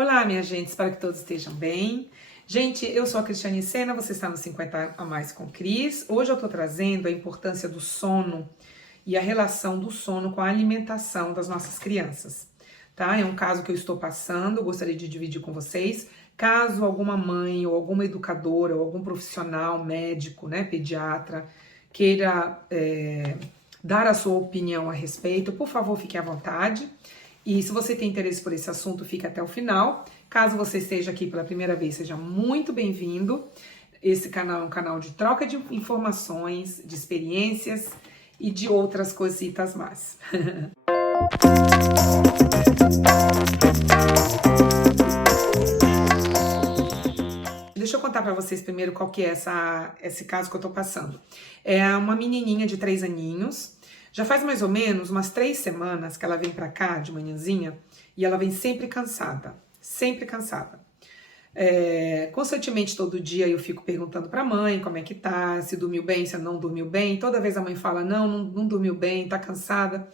Olá, minha gente, espero que todos estejam bem. Gente, eu sou a Cristiane Sena, você está no 50 a mais com Cris. Hoje eu estou trazendo a importância do sono e a relação do sono com a alimentação das nossas crianças, tá? É um caso que eu estou passando, eu gostaria de dividir com vocês. Caso alguma mãe ou alguma educadora ou algum profissional médico, né, pediatra, queira dar a sua opinião a respeito, por favor, fique à vontade. E se você tem interesse por esse assunto, fique até o final. Caso você esteja aqui pela primeira vez, seja muito bem-vindo. Esse canal é um canal de troca de informações, de experiências e de outras cositas mais. Deixa eu contar para vocês primeiro qual que é esse caso que eu tô passando. É uma menininha de 3 aninhos. Já faz mais ou menos umas 3 semanas que ela vem pra cá de manhãzinha e ela vem sempre cansada, sempre cansada. Constantemente todo dia eu fico perguntando pra mãe como é que tá, se dormiu bem, se não dormiu bem. Toda vez a mãe fala, não dormiu bem, tá cansada.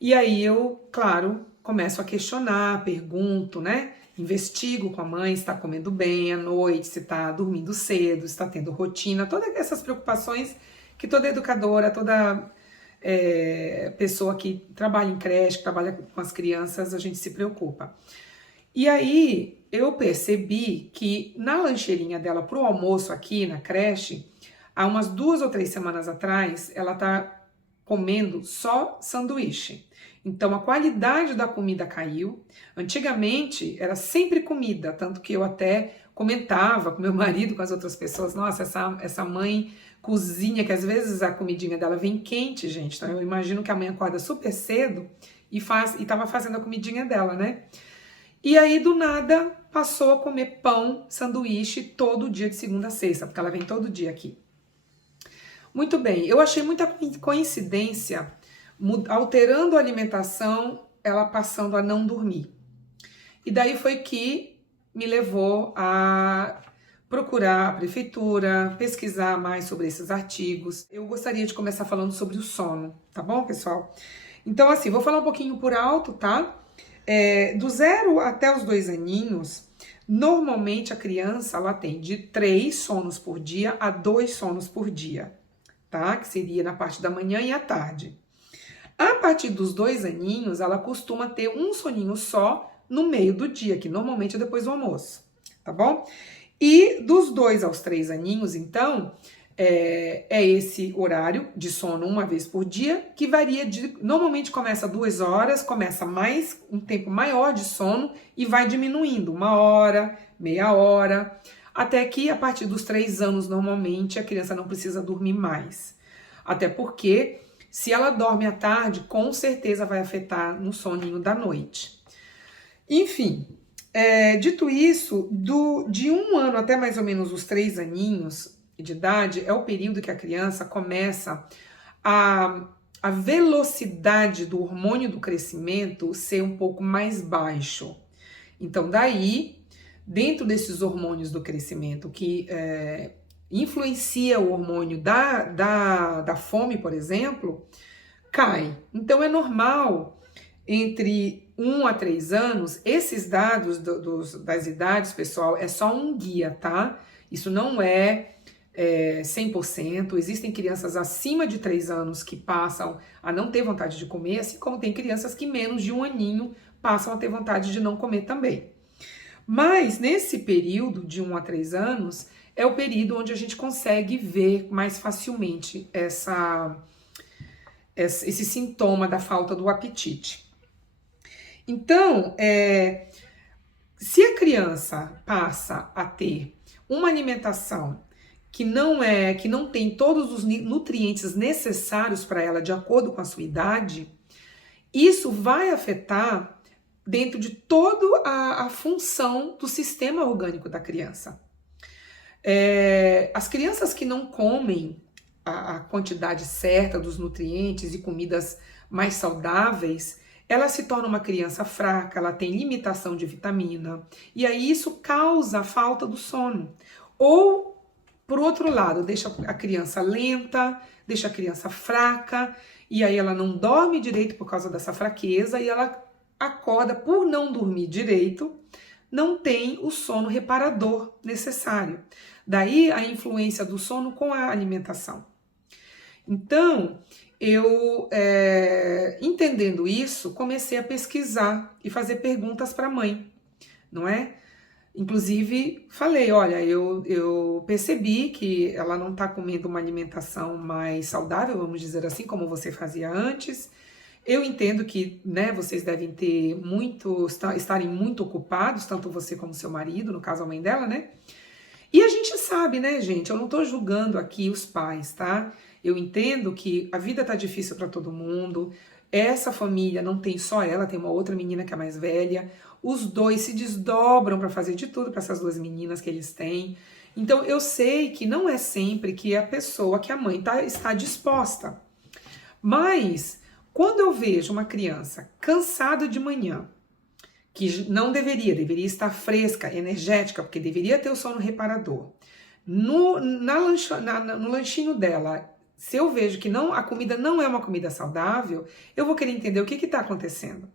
E aí eu, claro, começo a questionar, pergunto, né? Investigo com a mãe se tá comendo bem à noite, se tá dormindo cedo, se tá tendo rotina, todas essas preocupações que toda educadora, toda pessoa que trabalha em creche, que trabalha com as crianças, a gente se preocupa. E aí eu percebi que na lancheirinha dela pro almoço aqui na creche, há umas 2 ou 3 semanas atrás, ela tá comendo só sanduíche. Então a qualidade da comida caiu. Antigamente era sempre comida, tanto que eu até comentava com meu marido, com as outras pessoas, nossa, essa mãe cozinha, que às vezes a comidinha dela vem quente, gente. Então eu imagino que a mãe acorda super cedo e tava fazendo a comidinha dela, né? E aí do nada passou a comer pão, sanduíche todo dia de segunda a sexta, porque ela vem todo dia aqui. Muito bem, eu achei muita coincidência, alterando a alimentação, ela passando a não dormir. E daí foi que me levou a procurar a prefeitura, pesquisar mais sobre esses artigos. Eu gostaria de começar falando sobre o sono, tá bom, pessoal? Então, assim, vou falar um pouquinho por alto, tá? Do 0 até os 2 aninhos, normalmente a criança, ela tem de 3 sonos por dia a 2 sonos por dia, tá? Que seria na parte da manhã e à tarde. A partir dos 2 aninhos, ela costuma ter um soninho só no meio do dia, que normalmente é depois do almoço, tá bom? E dos 2 aos 3 aninhos, então, é esse horário de sono uma vez por dia, que varia normalmente começa 2 horas, começa um tempo maior de sono e vai diminuindo, 1 hora, meia hora, até que a partir dos 3 anos, normalmente, a criança não precisa dormir mais. Até porque, se ela dorme à tarde, com certeza vai afetar no soninho da noite. Enfim, dito isso, de 1 ano até mais ou menos os 3 aninhos de idade, é o período que a criança começa a velocidade do hormônio do crescimento ser um pouco mais baixo. Então, daí, dentro desses hormônios do crescimento que influencia o hormônio da fome, por exemplo, cai. Então, é normal entre 1 a 3 anos, esses dados das idades, pessoal, é só um guia, tá? Isso não é 100%. Existem crianças acima de 3 anos que passam a não ter vontade de comer, assim como tem crianças que menos de 1 aninho passam a ter vontade de não comer também. Mas nesse período de 1 a 3 anos, é o período onde a gente consegue ver mais facilmente esse sintoma da falta do apetite. Então, se a criança passa a ter uma alimentação que não tem todos os nutrientes necessários para ela de acordo com a sua idade, isso vai afetar dentro de toda a função do sistema orgânico da criança. As crianças que não comem a quantidade certa dos nutrientes e comidas mais saudáveis, ela se torna uma criança fraca, ela tem limitação de vitamina, e aí isso causa a falta do sono. Ou, por outro lado, deixa a criança lenta, deixa a criança fraca, e aí ela não dorme direito por causa dessa fraqueza, e ela acorda por não dormir direito, não tem o sono reparador necessário. Daí a influência do sono com a alimentação. Então, eu, entendendo isso, comecei a pesquisar e fazer perguntas para a mãe, não é? Inclusive, falei, olha, eu percebi que ela não está comendo uma alimentação mais saudável, vamos dizer assim, como você fazia antes. Eu entendo que, né, vocês devem estarem muito ocupados, tanto você como seu marido, no caso a mãe dela, né? E a gente sabe, né, gente? Eu não tô julgando aqui os pais, tá? Eu entendo que a vida tá difícil para todo mundo. Essa família não tem só ela, tem uma outra menina que é mais velha. Os dois se desdobram para fazer de tudo para essas duas meninas que eles têm. Então eu sei que não é sempre que a pessoa, que a mãe está disposta. Mas quando eu vejo uma criança cansada de manhã, que não deveria estar fresca, energética, porque deveria ter o sono reparador. No lanchinho dela, se eu vejo que a comida não é uma comida saudável, eu vou querer entender o que está acontecendo,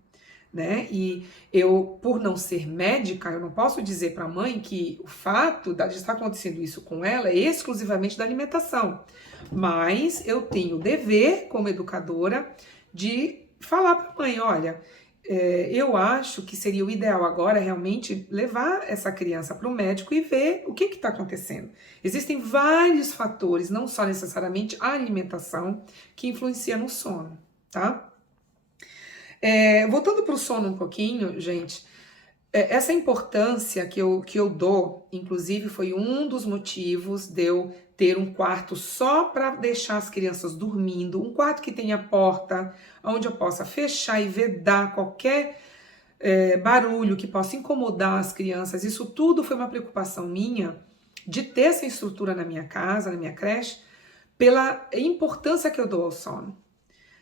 né? E eu, por não ser médica, eu não posso dizer para a mãe que o fato de estar acontecendo isso com ela é exclusivamente da alimentação. Mas eu tenho o dever, como educadora, de falar para a mãe, olha, eu acho que seria o ideal agora realmente levar essa criança para o médico e ver o que está acontecendo. Existem vários fatores, não só necessariamente a alimentação, que influencia no sono, tá? Voltando para o sono um pouquinho, gente, essa importância que eu dou, inclusive foi um dos motivos de eu ter um quarto só para deixar as crianças dormindo, um quarto que tenha porta, onde eu possa fechar e vedar qualquer barulho que possa incomodar as crianças. Isso tudo foi uma preocupação minha de ter essa estrutura na minha casa, na minha creche, pela importância que eu dou ao sono.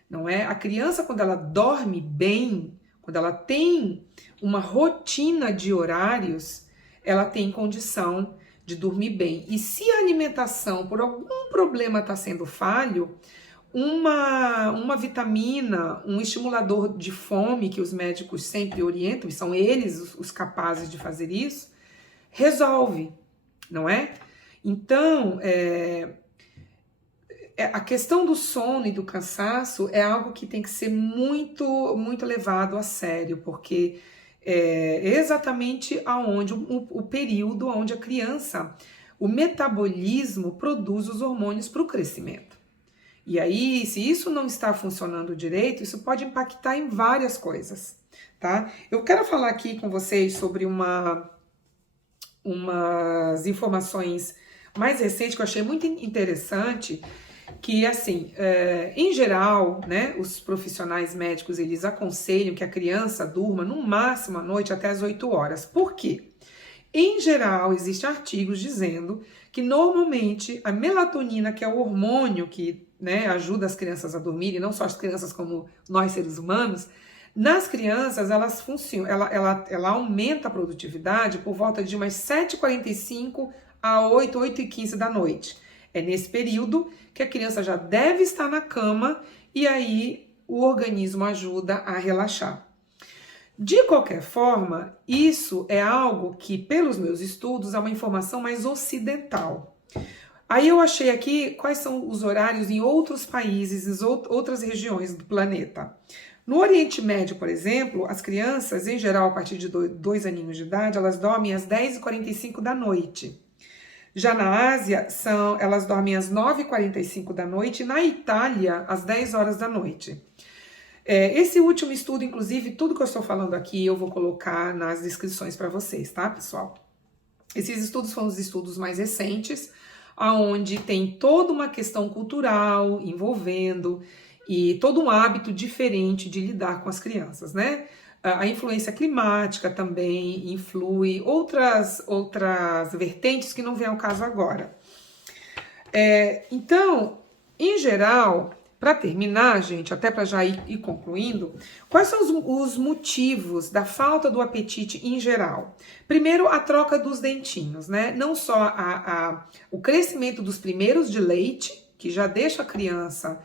Não é? A criança, quando ela dorme bem, quando ela tem uma rotina de horários, ela tem condição de dormir bem. E se a alimentação, por algum problema, está sendo falho, uma vitamina, um estimulador de fome, que os médicos sempre orientam, e são eles os capazes de fazer isso, resolve, não é? Então, a questão do sono e do cansaço é algo que tem que ser muito, muito levado a sério, porque é exatamente o período onde a criança, o metabolismo produz os hormônios para o crescimento. E aí, se isso não está funcionando direito, isso pode impactar em várias coisas, tá? Eu quero falar aqui com vocês sobre umas informações mais recentes que eu achei muito interessante, que assim, em geral, né, os profissionais médicos, eles aconselham que a criança durma no máximo à noite até as 8 horas. Por quê? Em geral, existem artigos dizendo que normalmente a melatonina, que é o hormônio que, né, ajuda as crianças a dormir, e não só as crianças como nós seres humanos, nas crianças elas funcionam, ela aumenta a produtividade por volta de umas 7h45 a 8h15 da noite. É nesse período que a criança já deve estar na cama e aí o organismo ajuda a relaxar. De qualquer forma, isso é algo que, pelos meus estudos, é uma informação mais ocidental. Aí eu achei aqui quais são os horários em outros países, em outras regiões do planeta. No Oriente Médio, por exemplo, as crianças, em geral, a partir de 2 aninhos de idade, elas dormem às 10h45 da noite. Já na Ásia, elas dormem às 9h45 da noite, e na Itália, às 10 horas da noite. Esse último estudo, inclusive, tudo que eu estou falando aqui, eu vou colocar nas descrições para vocês, tá, pessoal? Esses estudos foram os estudos mais recentes, onde tem toda uma questão cultural envolvendo e todo um hábito diferente de lidar com as crianças, né? A influência climática também influi, outras vertentes que não vem ao caso agora. Então, em geral, para terminar, gente, até para já ir concluindo, quais são os motivos da falta do apetite em geral? Primeiro, a troca dos dentinhos, né? Não só o crescimento dos primeiros de leite, que já deixa a criança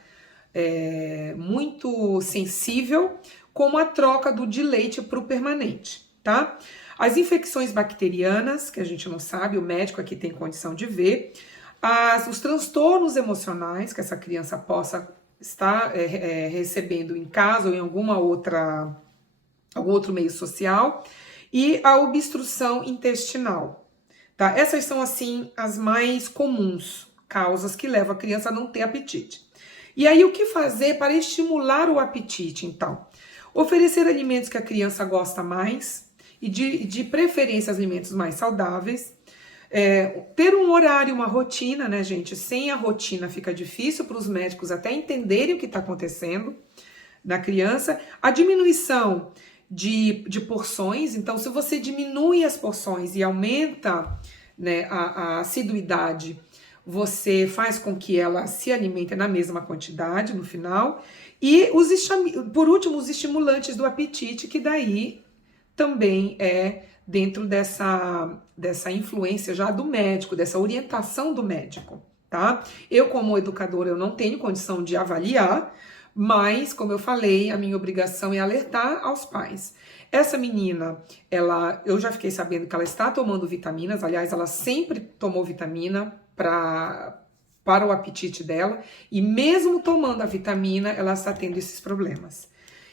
muito sensível, como a troca de leite para o permanente, tá? As infecções bacterianas, que a gente não sabe, o médico aqui tem condição de ver. Os transtornos emocionais que essa criança possa estar recebendo em casa ou em algum outro meio social. E a obstrução intestinal. Tá? Essas são, assim, as mais comuns causas que levam a criança a não ter apetite. E aí, o que fazer para estimular o apetite, então? Oferecer alimentos que a criança gosta mais e de preferência alimentos mais saudáveis. Ter um horário, uma rotina, né, gente? Sem a rotina fica difícil para os médicos até entenderem o que está acontecendo na criança. A diminuição de porções, então se você diminui as porções e aumenta, né, a assiduidade, você faz com que ela se alimente na mesma quantidade no final. E por último, os estimulantes do apetite, que daí também é dentro dessa influência já do médico, dessa orientação do médico, tá? Eu, como educadora, eu não tenho condição de avaliar, mas, como eu falei, a minha obrigação é alertar aos pais. Essa menina, eu já fiquei sabendo que ela está tomando vitaminas, aliás, ela sempre tomou vitamina para o apetite dela, e mesmo tomando a vitamina, ela está tendo esses problemas.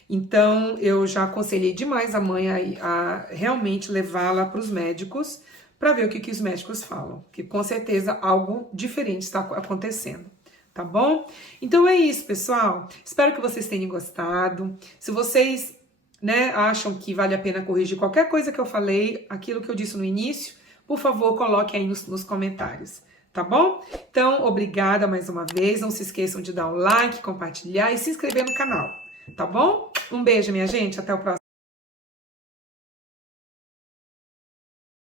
Então, eu já aconselhei demais a mãe a realmente levá-la para os médicos para ver o que os médicos falam, que com certeza algo diferente está acontecendo. Tá bom? Então é isso, pessoal. Espero que vocês tenham gostado. Se vocês, né, acham que vale a pena corrigir qualquer coisa que eu falei, aquilo que eu disse no início, por favor, coloque aí nos comentários. Tá bom? Então, obrigada mais uma vez. Não se esqueçam de dar um like, compartilhar e se inscrever no canal. Tá bom? Um beijo, minha gente. Até o próximo.